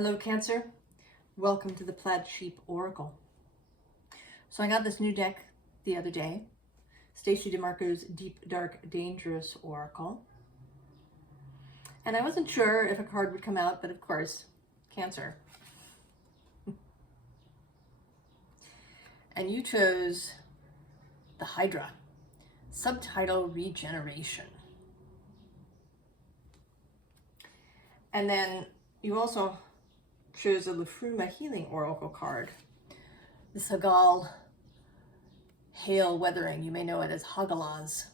Hello Cancer, welcome to the Plaid Sheep Oracle. So I got this new deck the other day, Stacey DeMarco's Deep, Dark, Dangerous Oracle. And I wasn't sure if a card would come out, but of course, Cancer. And you chose the Hydra, subtitle Regeneration. And then you also chose a Liffruma Healing Oracle card. The Sagal Hail Weathering, you may know it as Hagalaz.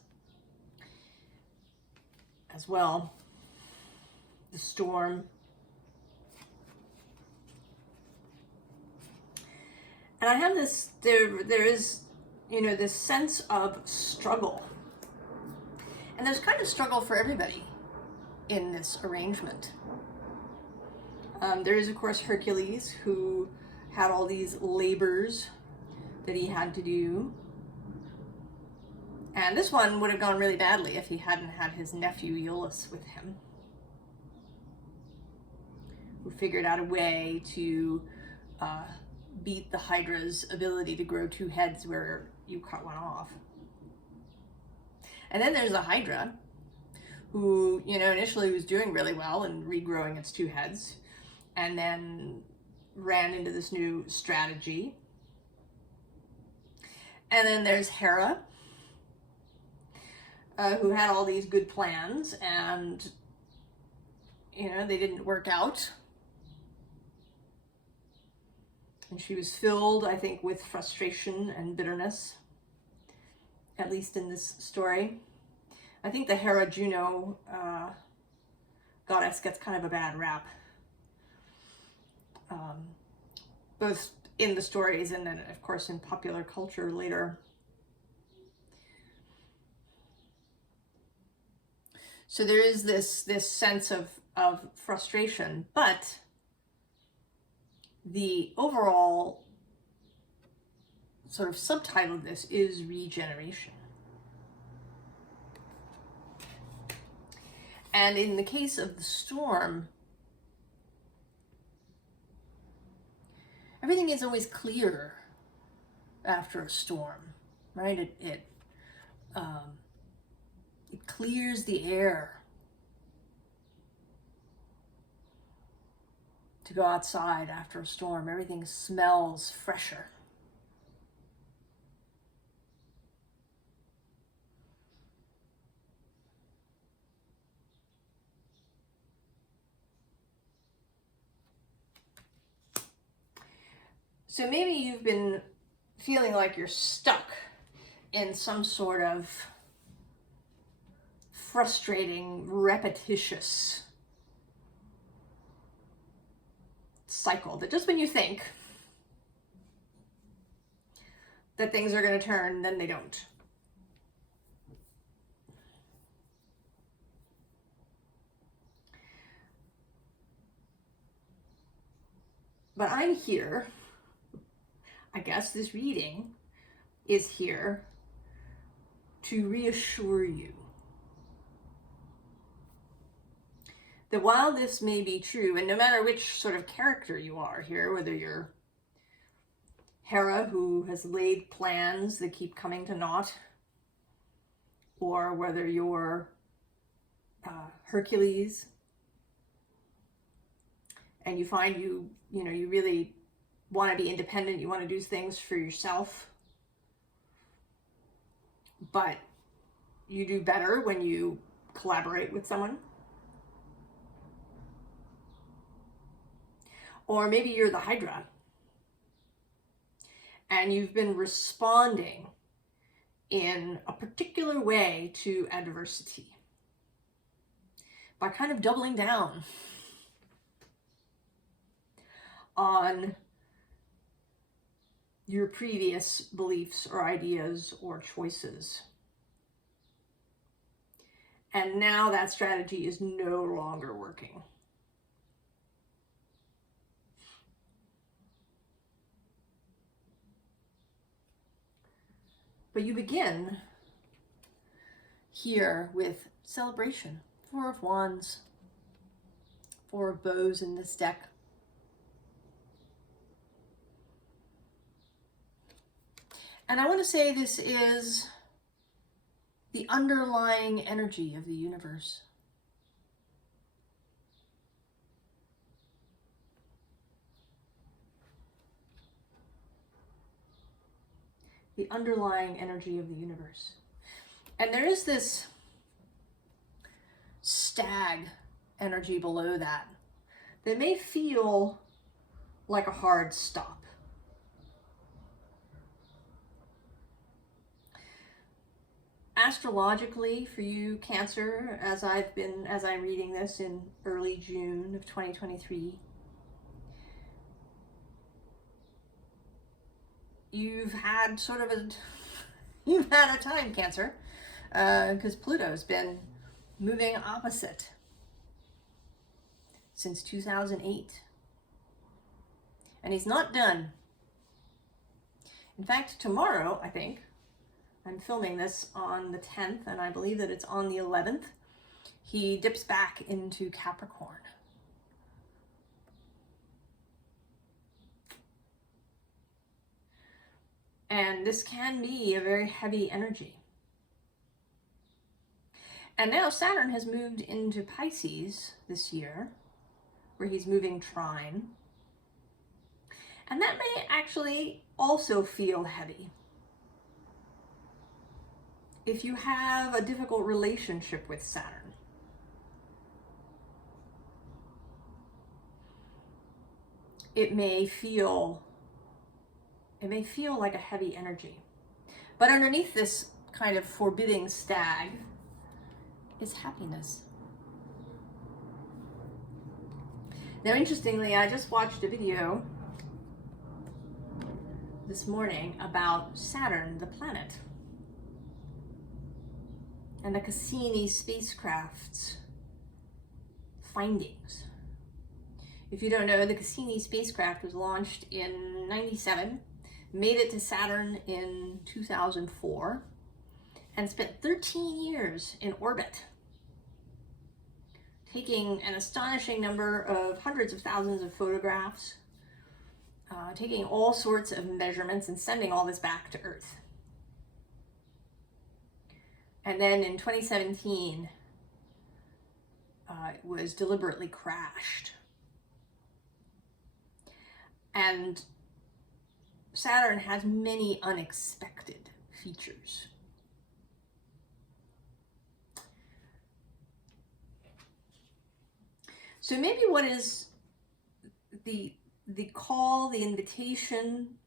As well, the Storm. And I have this, there is, this sense of struggle. And there's kind of struggle for everybody in this arrangement. There is, of course, Hercules, who had all these labors that he had to do. And this one would have gone really badly if he hadn't had his nephew Iolaus with him, who figured out a way to beat the Hydra's ability to grow two heads where you cut one off. And then there's the Hydra, who, initially was doing really well and regrowing its two heads, and then ran into this new strategy. And then there's Hera, who had all these good plans, and, they didn't work out. And she was filled, I think, with frustration and bitterness, at least in this story. I think the Hera Juno goddess gets kind of a bad rap, both in the stories and then, of course, in popular culture later. So there is this sense of frustration, but the overall sort of subtitle of this is regeneration. And in the case of the Storm, everything is always clear after a storm, right? It clears the air to go outside after a storm. Everything smells fresher. So maybe you've been feeling like you're stuck in some sort of frustrating, repetitious cycle that just when you think that things are going to turn, then they don't. But I'm here. I guess this reading is here to reassure you that while this may be true, and no matter which sort of character you are here, whether you're Hera, who has laid plans that keep coming to naught, or whether you're Hercules, and you find you really want to be independent, you want to do things for yourself, but you do better when you collaborate with someone. Or maybe you're the Hydra, and you've been responding in a particular way to adversity by kind of doubling down on your previous beliefs or ideas or choices. And now that strategy is no longer working. But you begin here with celebration. 4 of Wands, 4 of Bows in this deck. And I want to say this is the underlying energy of the universe. The underlying energy of the universe. And there is this stag energy below that that may feel like a hard stop. Astrologically, for you Cancer, as I'm reading this in early June of 2023, you've had a time, Cancer, because Pluto's been moving opposite since 2008. And he's not done. In fact, tomorrow, I think, I'm filming this on the 10th, and I believe that it's on the 11th, he dips back into Capricorn. And this can be a very heavy energy. And now Saturn has moved into Pisces this year, where he's moving trine. And that may actually also feel heavy. If you have a difficult relationship with Saturn, it may feel like a heavy energy. But underneath this kind of forbidding stag is happiness. Now, interestingly, I just watched a video this morning about Saturn, the planet, and the Cassini spacecraft's findings. If you don't know, the Cassini spacecraft was launched in '97, made it to Saturn in 2004, and spent 13 years in orbit, taking an astonishing number of hundreds of thousands of photographs, taking all sorts of measurements and sending all this back to Earth. And then in 2017, it was deliberately crashed. And Saturn has many unexpected features. So maybe what is the call, the invitation,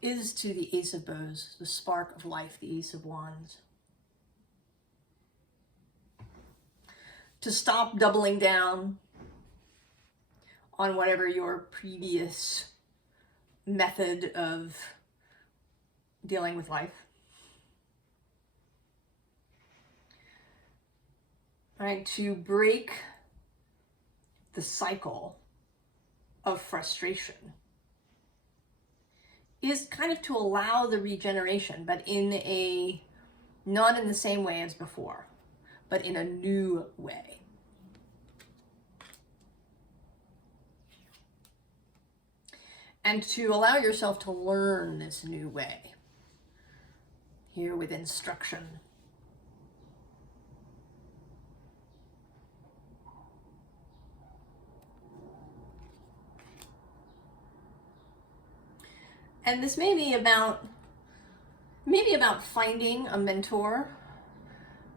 is to the Ace of Bows, the spark of life, the Ace of Wands. To stop doubling down on whatever your previous method of dealing with life. Right, to break the cycle of frustration is kind of to allow the regeneration, but not in the same way as before, but in a new way. And to allow yourself to learn this new way, here with instruction. And this may be about finding a mentor.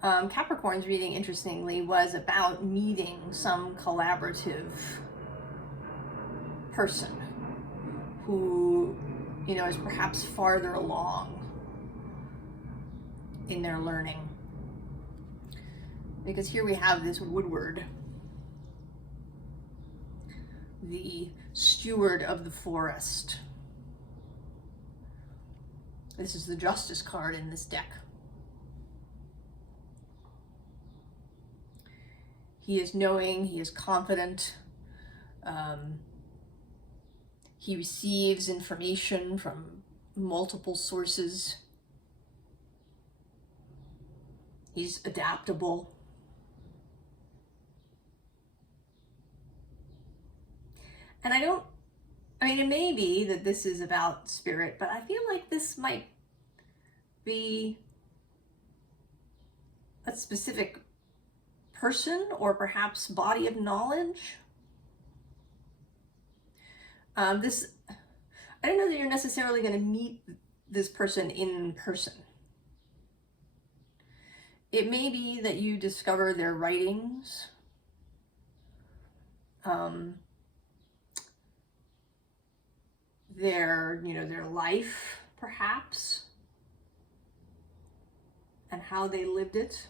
Capricorn's reading, interestingly, was about meeting some collaborative person who, is perhaps farther along in their learning. Because here we have this Woodward, the steward of the forest. This is the Justice card in this deck. He is knowing, he is confident. He receives information from multiple sources. He's adaptable. And I I mean, it may be that this is about spirit, but I feel like this might be a specific person or perhaps body of knowledge. I don't know that you're necessarily going to meet this person in person. It may be that you discover their writings, their life, perhaps, and how they lived it.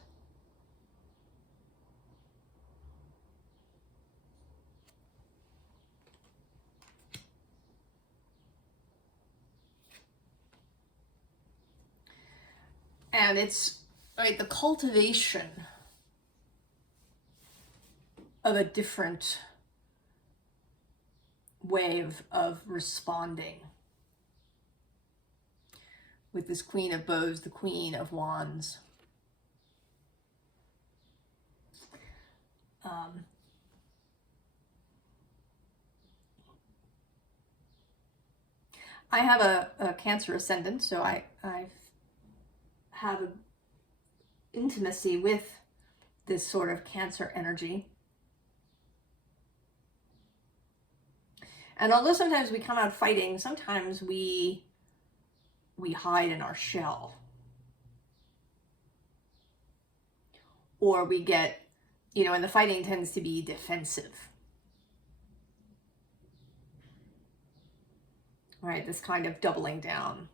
And it's right, the cultivation of a different way of responding with this Queen of Bows, the Queen of Wands. I have a Cancer ascendant, so I have an intimacy with this sort of Cancer energy. And although sometimes we come out fighting, sometimes we hide in our shell. Or we get, and the fighting tends to be defensive. Right, this kind of doubling down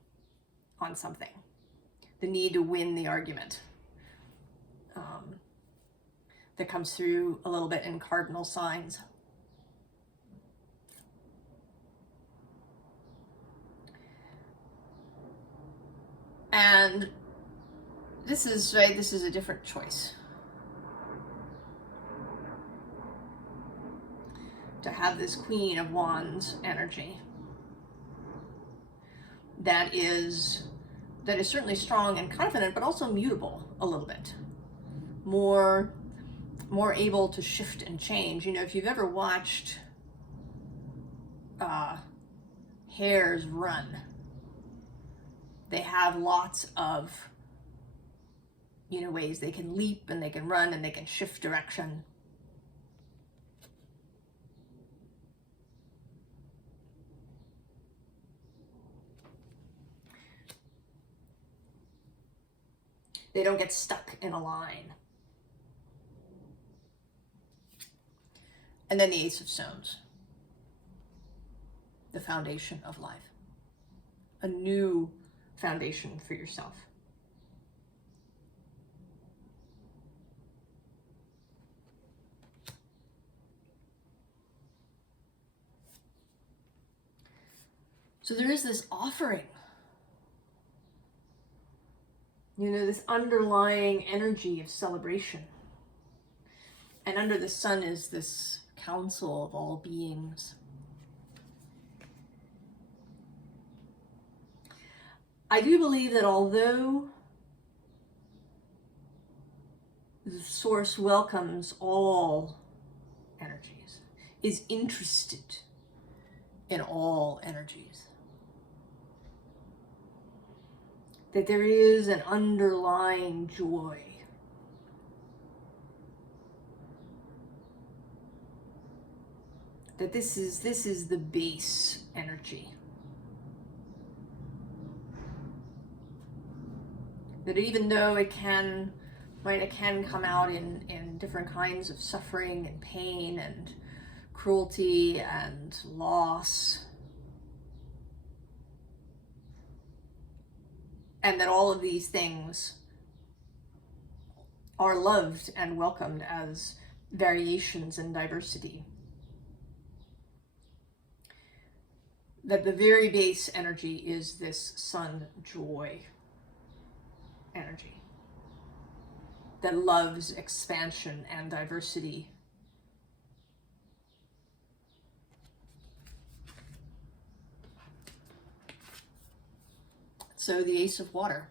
on something. The need to win the argument. That comes through a little bit in cardinal signs. And this is a different choice. To have this Queen of Wands energy that is certainly strong and confident, but also mutable a little bit. More able to shift and change. If you've ever watched hares run, they have lots of ways they can leap and they can run and they can shift direction. They don't get stuck in a line. And then the Ace of Stones, the foundation of life, a new foundation for yourself. So there is this offering, this underlying energy of celebration. And under the sun is this council of all beings. I do believe that although the source welcomes all energies, is interested in all energies, that there is an underlying joy. That this is the base energy. That even though it can come out in different kinds of suffering and pain and cruelty and loss, and that all of these things are loved and welcomed as variations in diversity. That the very base energy is this sun joy energy that loves expansion and diversity. So the Ace of Water,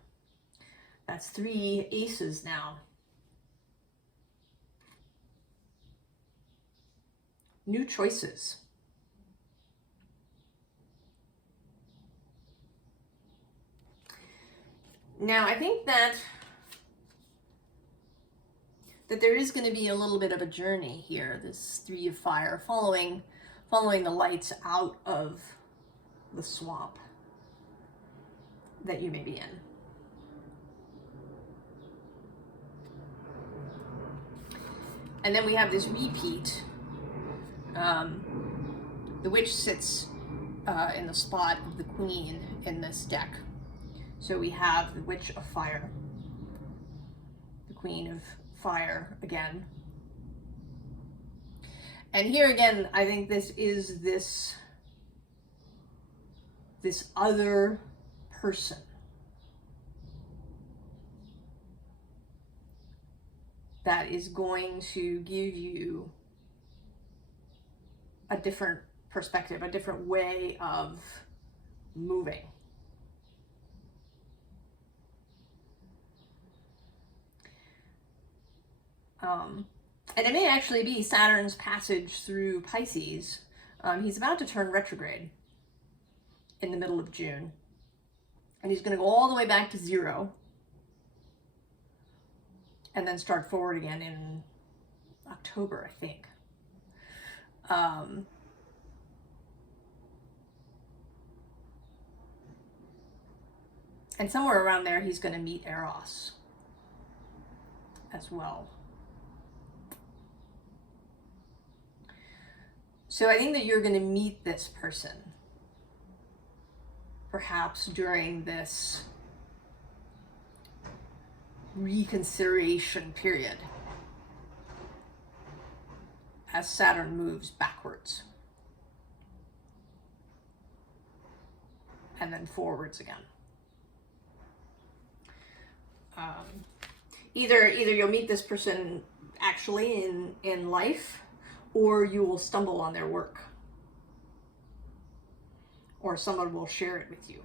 that's 3 aces now. New choices. Now, I think that there is going to be a little bit of a journey here, this Three of Fire, following the lights out of the swamp that you may be in. And then we have this repeat. The witch sits in the spot of the queen in this deck. So we have the Witch of Fire, the Queen of Fire again. And here again, I think this is this other person that is going to give you a different perspective, a different way of moving. And it may actually be Saturn's passage through Pisces. He's about to turn retrograde in the middle of June. And he's going to go all the way back to 0. And then start forward again in October, I think. And somewhere around there, he's going to meet Eros as well. So I think that you're going to meet this person, perhaps during this reconsideration period, as Saturn moves backwards and then forwards again. Either you'll meet this person actually in life, or you will stumble on their work, or someone will share it with you.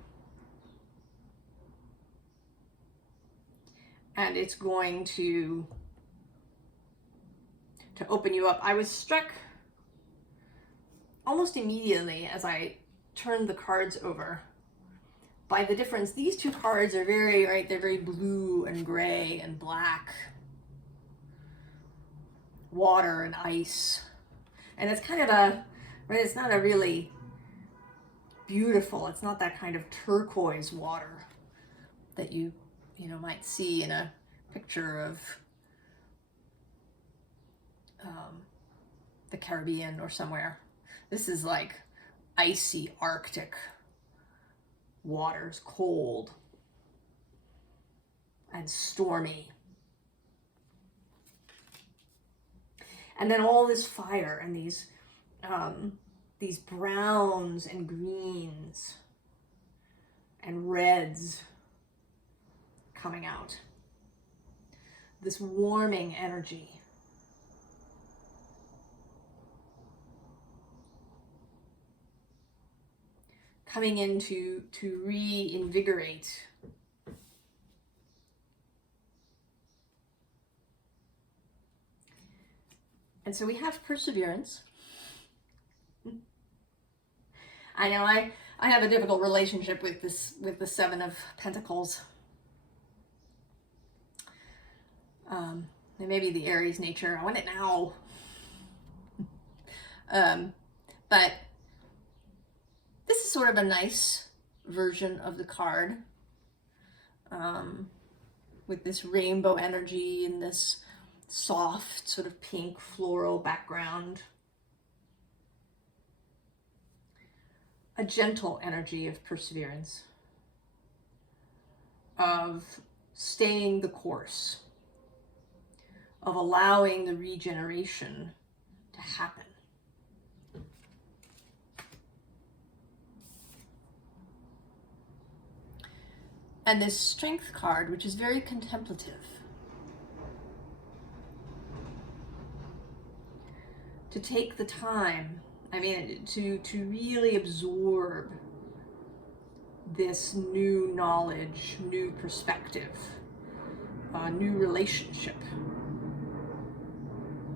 And it's going to open you up. I was struck almost immediately as I turned the cards over by the difference. These two cards are very, right, they're very blue and gray and black. Water and ice. And it's kind of a, right, it's not a really beautiful, it's not that kind of turquoise water that you might see in a picture of the Caribbean or somewhere. This is like icy Arctic waters, cold and stormy. And then all this fire and these browns and greens and reds coming out. This warming energy. Coming in to reinvigorate. And so we have perseverance. I know I have a difficult relationship with the Seven of Pentacles. And maybe the Aries nature. I want it now. But this is sort of a nice version of the card. With this rainbow energy and this soft sort of pink floral background. A gentle energy of perseverance, of staying the course, of allowing the regeneration to happen. And this Strength card, which is very contemplative. To take the time, to really absorb this new knowledge, new perspective, new relationship,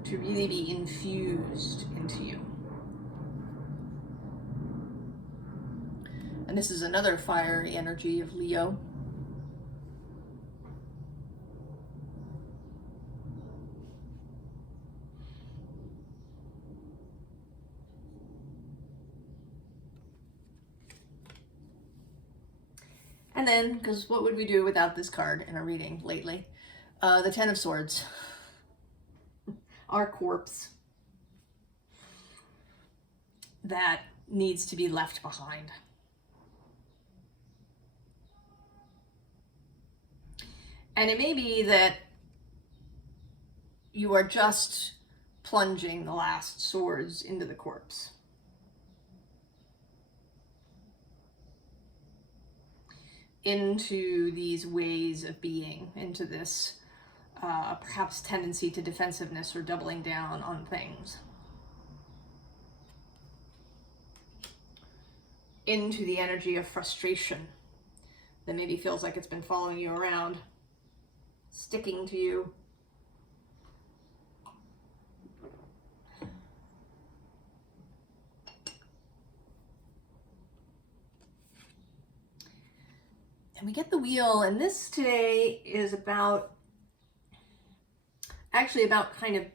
to really be infused into you. And this is another fiery energy of Leo. And then, because what would we do without this card in our reading lately? The Ten of Swords. Our corpse that needs to be left behind. And it may be that you are just plunging the last swords into the corpse. Into these ways of being, into this perhaps tendency to defensiveness or doubling down on things. Into the energy of frustration that maybe feels like it's been following you around, sticking to you. And we get the Wheel, and this today is about, actually about kind of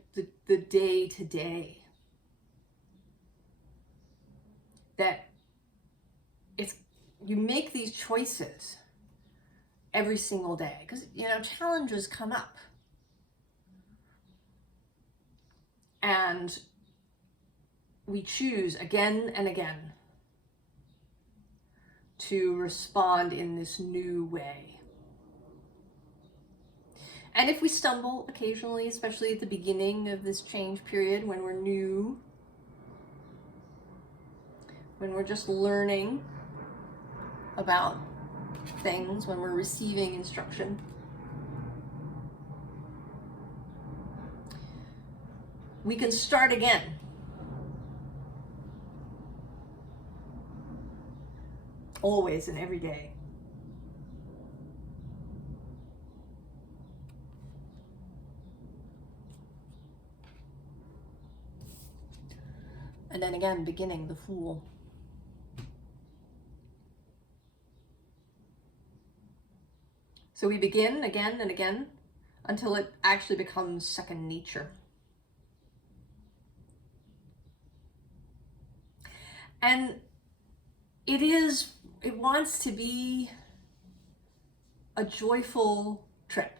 the day to day. That it's, you make these choices every single day, because, you know, challenges come up. And we choose again and again to respond in this new way. And if we stumble occasionally, especially at the beginning of this change period, when we're new, when we're just learning about things, when we're receiving instruction, we can start again. Always and every day. And then again, beginning the Fool. So we begin again and again until it actually becomes second nature. And it wants to be a joyful trip,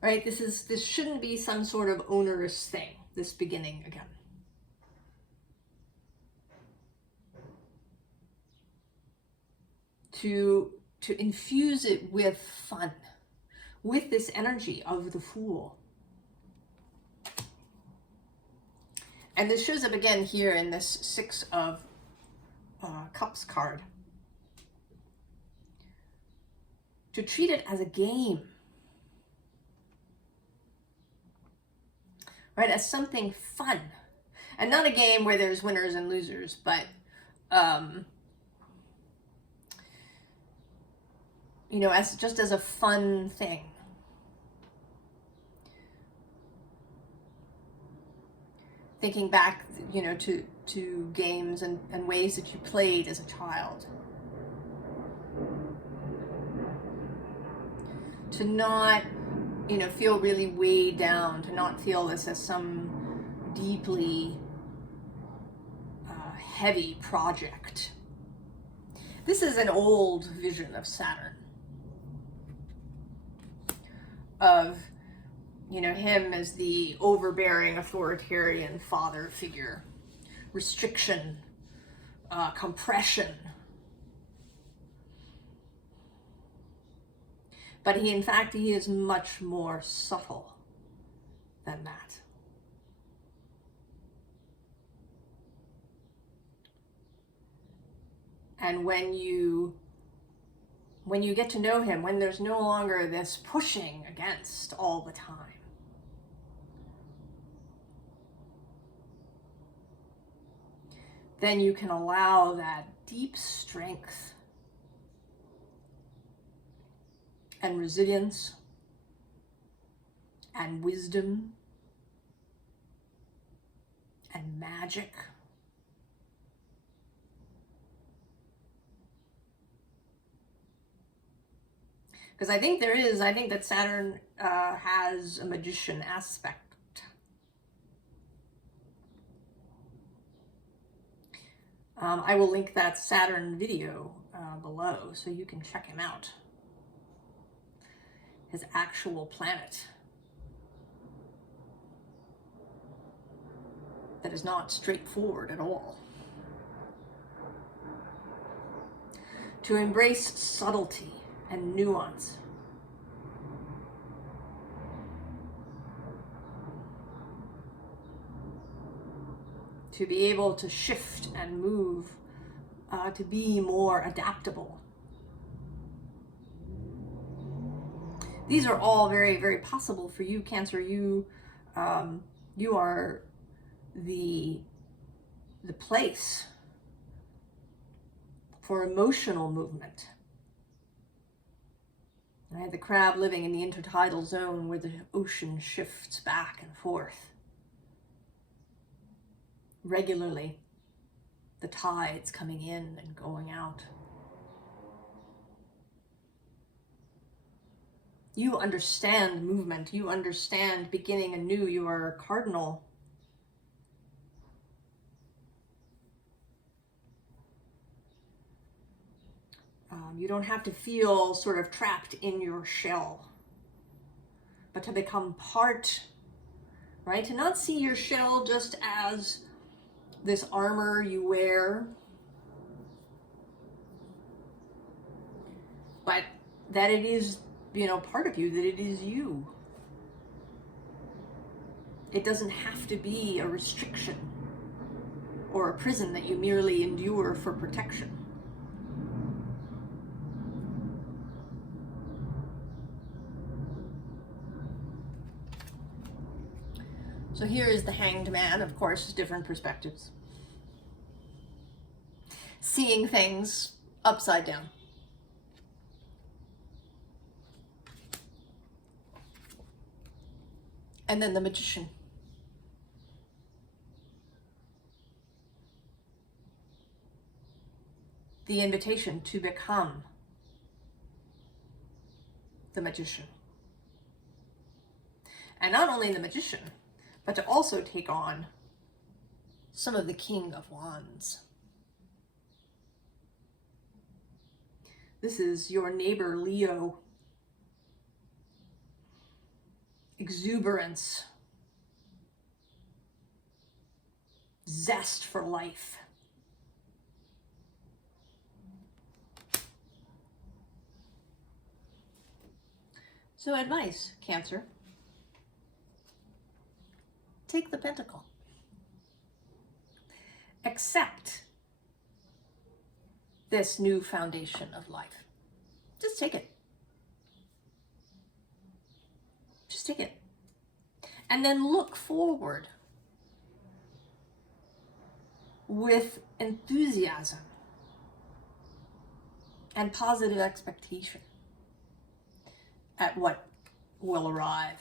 right? This shouldn't be some sort of onerous thing, this beginning again. To infuse it with fun, with this energy of the Fool. And this shows up again here in this Six of Cups card. To treat it as a game, right? As something fun, and not a game where there's winners and losers, but you know, as just as a fun thing. Thinking back, you know, to games and ways that you played as a child. To not, you know, feel really weighed down, to not feel this as some deeply heavy project. This is an old vision of Saturn. Of, you know, him as the overbearing authoritarian father figure. Restriction, compression. But in fact, he is much more subtle than that. And when you get to know him, when there's no longer this pushing against all the time, then you can allow that deep strength and resilience and wisdom and magic because I think that Saturn has a magician aspect. I will link that Saturn video below so you can check him out. His actual planet. That is not straightforward at all. To embrace subtlety and nuance. To be able to shift and move, to be more adaptable. These are all very, very possible for you, Cancer. You are the place for emotional movement. Right? The crab living in the intertidal zone where the ocean shifts back and forth regularly. The tides coming in and going out. You understand movement. You understand beginning anew. You are a cardinal. You don't have to feel sort of trapped in your shell, but to become part, right? To not see your shell just as this armor you wear, but that it is, part of you, that it is you. It doesn't have to be a restriction or a prison that you merely endure for protection. So here is the Hanged Man, of course, different perspectives. Seeing things upside down. And then the Magician. The invitation to become the Magician. And not only the Magician, but to also take on some of the King of Wands. This is your neighbor, Leo. Exuberance. Zest for life. So advice, Cancer. Take the pentacle. Accept this new foundation of life. Just take it. Just take it. And then look forward with enthusiasm and positive expectation at what will arrive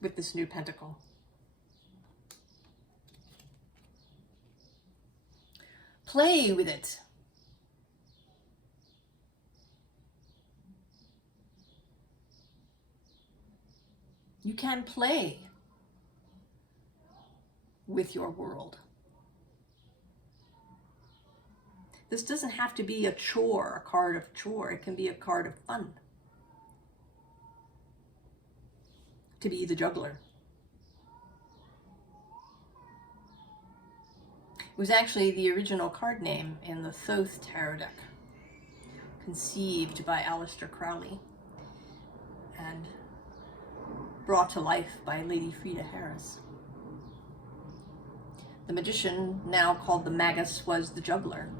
with this new pentacle. Play with it. You can play with your world. This doesn't have to be a chore, a card of chore. It can be a card of fun. To be the juggler. It was actually the original card name in the Thoth Tarot deck, conceived by Aleister Crowley and brought to life by Lady Frida Harris. The Magician, now called the Magus, was the juggler.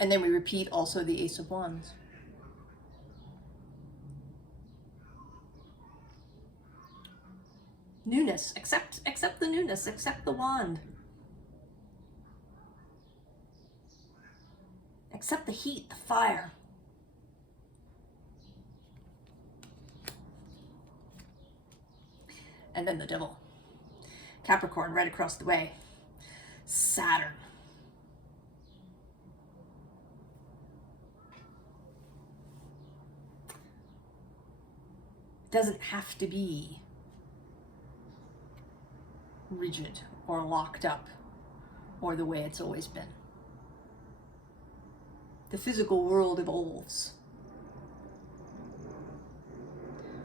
And then we repeat also the Ace of Wands. Newness. Accept the newness. Accept the wand. Accept the heat, the fire. And then the Devil. Capricorn right across the way. Saturn. Doesn't have to be rigid or locked up or the way it's always been. The physical world evolves.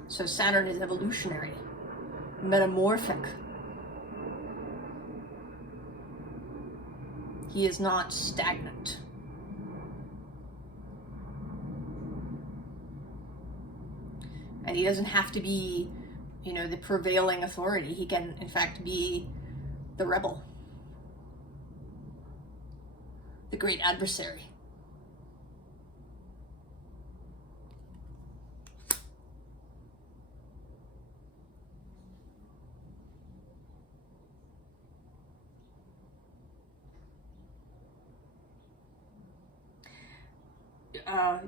So Saturn is evolutionary, metamorphic. He is not stagnant. And he doesn't have to be, you know, the prevailing authority. He can, in fact, be the rebel, the great adversary.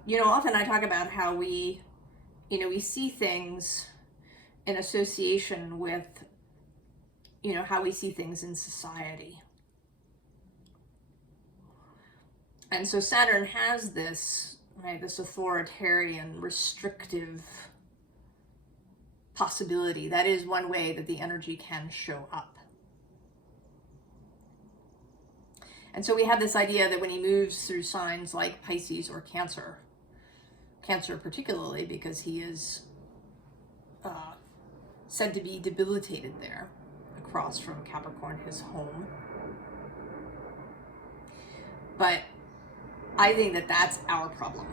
You know, often I talk about how we see things in association with, you know, how we see things in society. And so Saturn has this, right, this authoritarian, restrictive possibility. That is one way that the energy can show up. And so we have this idea that when he moves through signs like Pisces or Cancer particularly because he is said to be debilitated there, across from Capricorn, his home. But I think that that's our problem,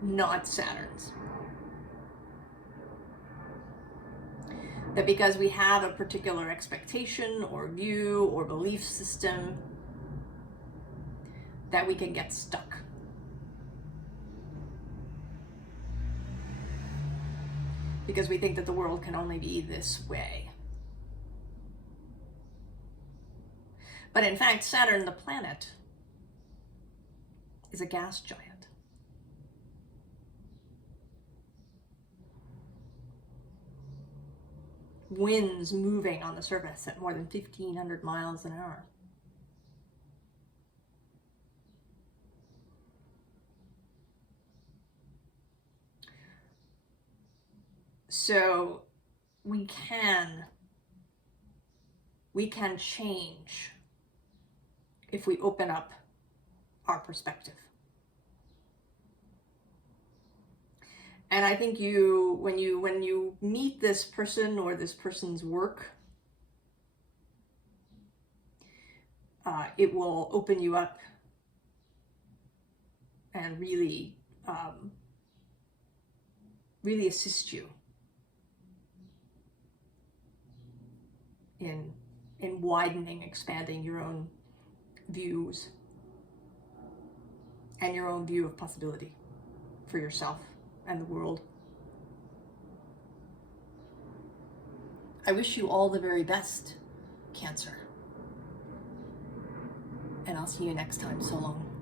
not Saturn's. That because we have a particular expectation or view or belief system, that we can get stuck. Because we think that the world can only be this way. But in fact, Saturn, the planet, is a gas giant. Winds moving on the surface at more than 1,500 miles an hour. So we can change if we open up our perspective. And I think when you meet this person or this person's work, it will open you up and really assist you in widening, expanding your own views and your own view of possibility for yourself and the world. I wish you all the very best, Cancer. And I'll see you next time. So long.